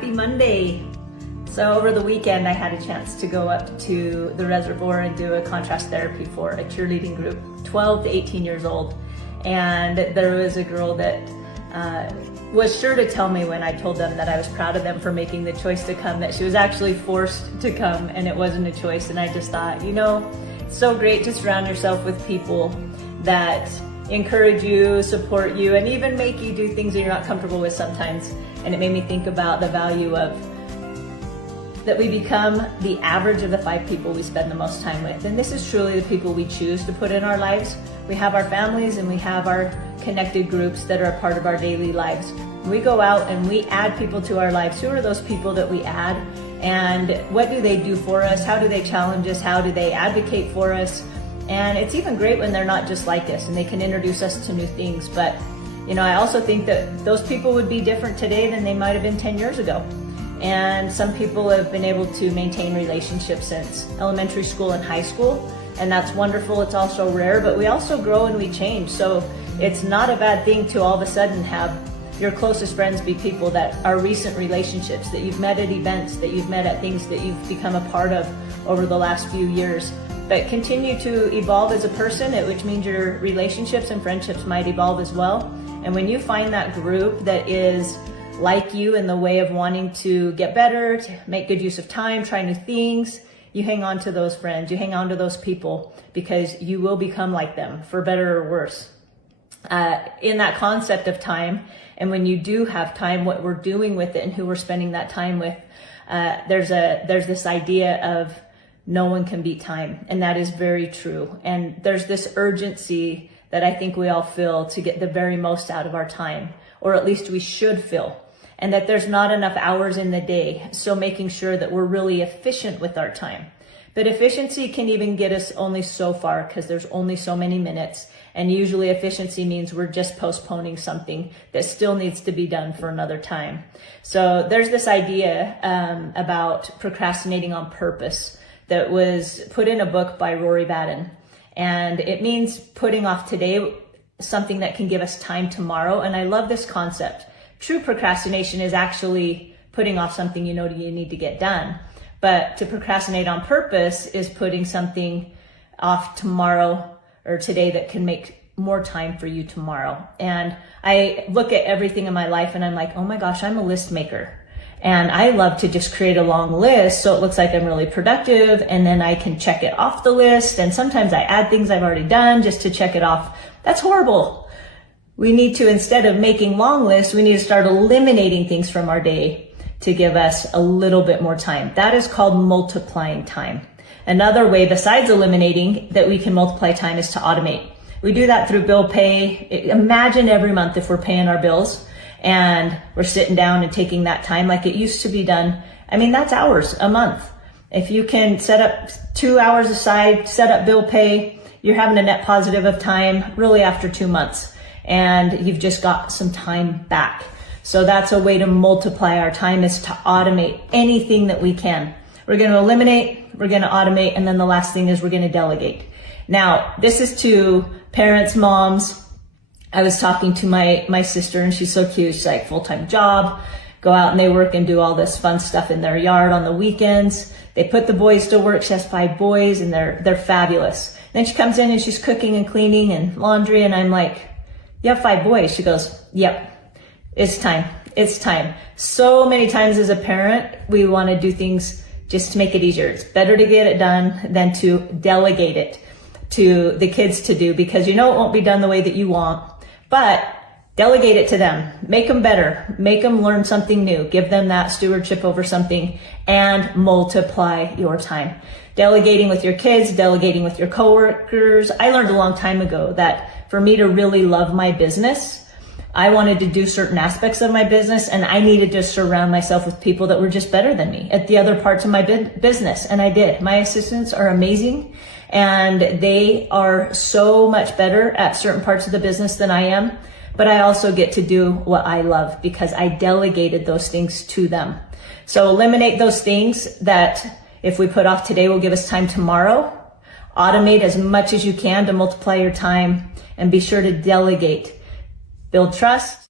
Happy Monday. So over the weekend, I had a chance to go up to the reservoir and do a contrast therapy for a cheerleading group, 12 to 18 years old. And there was a girl that was sure to tell me when I told them that I was proud of them for making the choice to come, that she was actually forced to come and it wasn't a choice. And I just thought, you know, it's so great to surround yourself with people that encourage you, support you, and even make you do things that you're not comfortable with sometimes. And it made me think about the value of that we become the average of the 5 people we spend the most time with. And this is truly the people we choose to put in our lives. We have our families and we have our connected groups that are a part of our daily lives. We go out and we add people to our lives. Who are those people that we add? And what do they do for us? How do they challenge us? How do they advocate for us? And it's even great when they're not just like us and they can introduce us to new things. But you know, I also think that those people would be different today than they might have been 10 years ago. And some people have been able to maintain relationships since elementary school and high school. And that's wonderful. It's also rare, but we also grow and we change. So it's not a bad thing to all of a sudden have your closest friends be people that are recent relationships, that you've met at events, that you've met at things that you've become a part of over the last few years. But continue to evolve as a person, which means your relationships and friendships might evolve as well. And when you find that group that is like you in the way of wanting to get better, to make good use of time, try new things, you hang on to those friends, you hang on to those people, because you will become like them, for better or worse. In that concept of time, and when you do have time, what we're doing with it and who we're spending that time with, there's this idea of no one can beat time, and that is very true. And there's this urgency that I think we all feel to get the very most out of our time, or at least we should feel, and that there's not enough hours in the day. So making sure that we're really efficient with our time. But efficiency can even get us only so far, because there's only so many minutes. And usually efficiency means we're just postponing something that still needs to be done for another time. So there's this idea about procrastinating on purpose that was put in a book by Rory Baden. And it means putting off today something that can give us time tomorrow. And I love this concept. True procrastination is actually putting off something you know you need to get done. But to procrastinate on purpose is putting something off tomorrow or today that can make more time for you tomorrow. And I look at everything in my life and I'm like, oh my gosh, I'm a list maker. And I love to just create a long list so it looks like I'm really productive, and then I can check it off the list. And sometimes I add things I've already done just to check it off. That's horrible. We need to, instead of making long lists, we need to start eliminating things from our day to give us a little bit more time. That is called multiplying time. Another way besides eliminating that we can multiply time is to automate. We do that through bill pay. Imagine every month if we're paying our bills and we're sitting down and taking that time like it used to be done. I mean, that's hours a month. If you can set up 2 hours aside, set up bill pay, you're having a net positive of time really after 2 months, and you've just got some time back. So that's a way to multiply our time, is to automate anything that we can. We're going to eliminate, we're going to automate, and then the last thing is we're going to delegate. Now, this is to parents, moms. I was talking to my sister, and she's so cute. She's like, full-time job, go out and they work and do all this fun stuff in their yard on the weekends. They put the boys to work. She has 5 boys and they're fabulous. Then she comes in and she's cooking and cleaning and laundry, and I'm like, you have 5 boys? She goes, yep, it's time. It's time. So many times as a parent, we want to do things just to make it easier. It's better to get it done than to delegate it to the kids to do, because you know it won't be done the way that you want. But delegate it to them. Make them better. Make them learn something new. Give them that stewardship over something, and multiply your time. Delegating with your kids, delegating with your coworkers. I learned a long time ago that for me to really love my business, I wanted to do certain aspects of my business, and I needed to surround myself with people that were just better than me at the other parts of my business. And I did. My assistants are amazing, and they are so much better at certain parts of the business than I am. But I also get to do what I love because I delegated those things to them. So eliminate those things that if we put off today will give us time tomorrow. Automate as much as you can to multiply your time, and be sure to delegate. Build trust.